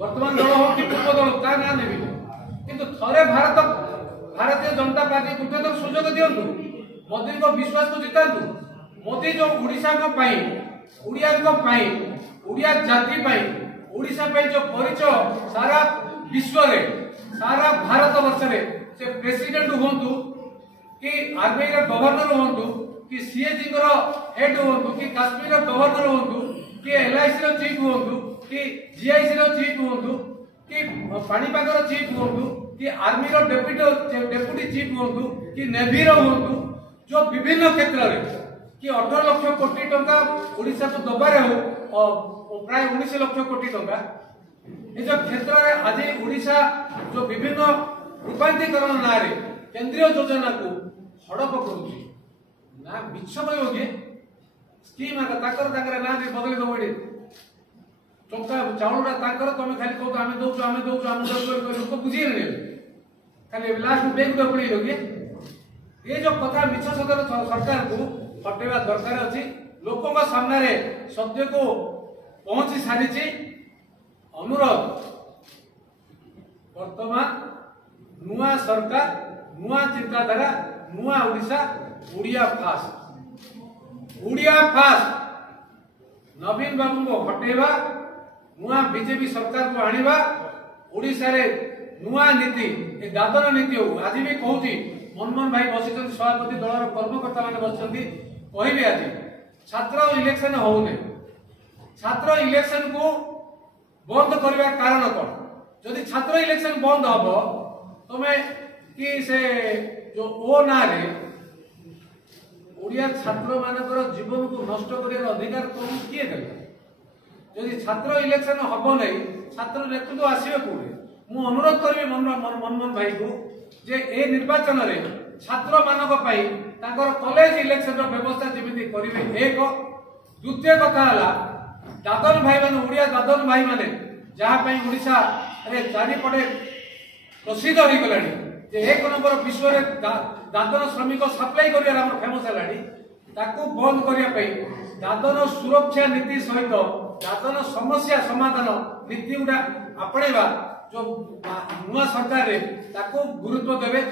वर्तमान दल हो कि पूर्व दल ता ना नेबी किंतु थरे भारतीय जनता पार्टी गुटे तो सुजोग दियंतु मोदी को विश्वास को जितांतु मोदी जो ओडिशा को पाई उड़िया को पाई उड़िया जाति पाई ओडिशा पाई जो परिचय सारा विश्व रे सारा भारत वर्ष रे से प्रेसिडेंट होंतु कि आरबीआई रे गवर्नर होंतु कि सीएजी रो हेड होंतु कि काश्मीर रो गवर्नर होंतु कि एलआईसी रो चीफ होंतु कि जीआईसी रो चीफ होंतु कि पाणीपाग रो चीफ होंतु कि आर्मी रो डेप्यूटी चीफ होंतु कि नेवी रो होंतु जो विभिन्न क्षेत्र रे कि 18 लाख कोटी टंका ओडिशा को दबारे हो प्राय 19 लाख कोटी टंका ए जो क्षेत्र रे आज ओडिशा जो विभिन्न रूपांतरीकरण ना रे केंद्रीय योजना को हड़प करूची ना मिछ कहयोगे स्कीम आका ताकर ना दे बदली दबडी टंका चाउलरा ताकर तमे खाली कहतो आमे दउछु हम लोक बुझी रे खाली लास्ट बैंक दे पड़ी लोगे ये जो कथा मिछ सदर सरकार को हटेवा दरकार अछि लोकों का सामने रे सत्य को पहुंची सारिछि अनुरोध वर्तमान नुआ सरकार नुआ चिंताधारा नुआ ओडिशा उड़िया फास्ट नवीन बाबू को हटेवा नुआ बीजेपी सरकार को आनिबा ओडिशा रे नुआ नीति ए दादन नीति हो आज भी कहूची मनमोहन भाई बसिଛନ୍ତି सभापति दलर कर्मकर्ता माने बसिଛନ୍ତି कहबे आज छात्र इलेक्शन होउने छात्र इलेक्शन को बंद करबा कारण कोन जदि छात्र इलेक्शन बंद हबो तमे कि से जो ओ ना रे ओडिया छात्र मानकर जीवन को नष्ट करियार अधिकार कोन किए देला जदि छात्र इलेक्शन हबो नै छात्र नेतृत्व आसीबे कोने मु अनुरोध करबे मनमोहन भाई को जे ए निर्वाचन रे छात्र मानक पाई ताकर कॉलेज इलेक्शन रो व्यवस्था जेमिति करिवे एक द्वितीय कथा हला दादन भाई माने ओडिया दादन भाई माने जहा पई ओडिशा रे चारि पड़े प्रसिद्ध होई गलानी जे एक नंबर विश्व रे दादन श्रमिक सप्लाई करिया हमर फेमस हलानी ताकू बंद करिया पई दादन सुरक्षा नीति सहित दादन समस्या समाधान नीति उडा आपणेबा जो नुआ सरकार रे ताकू गुरुत्व देबे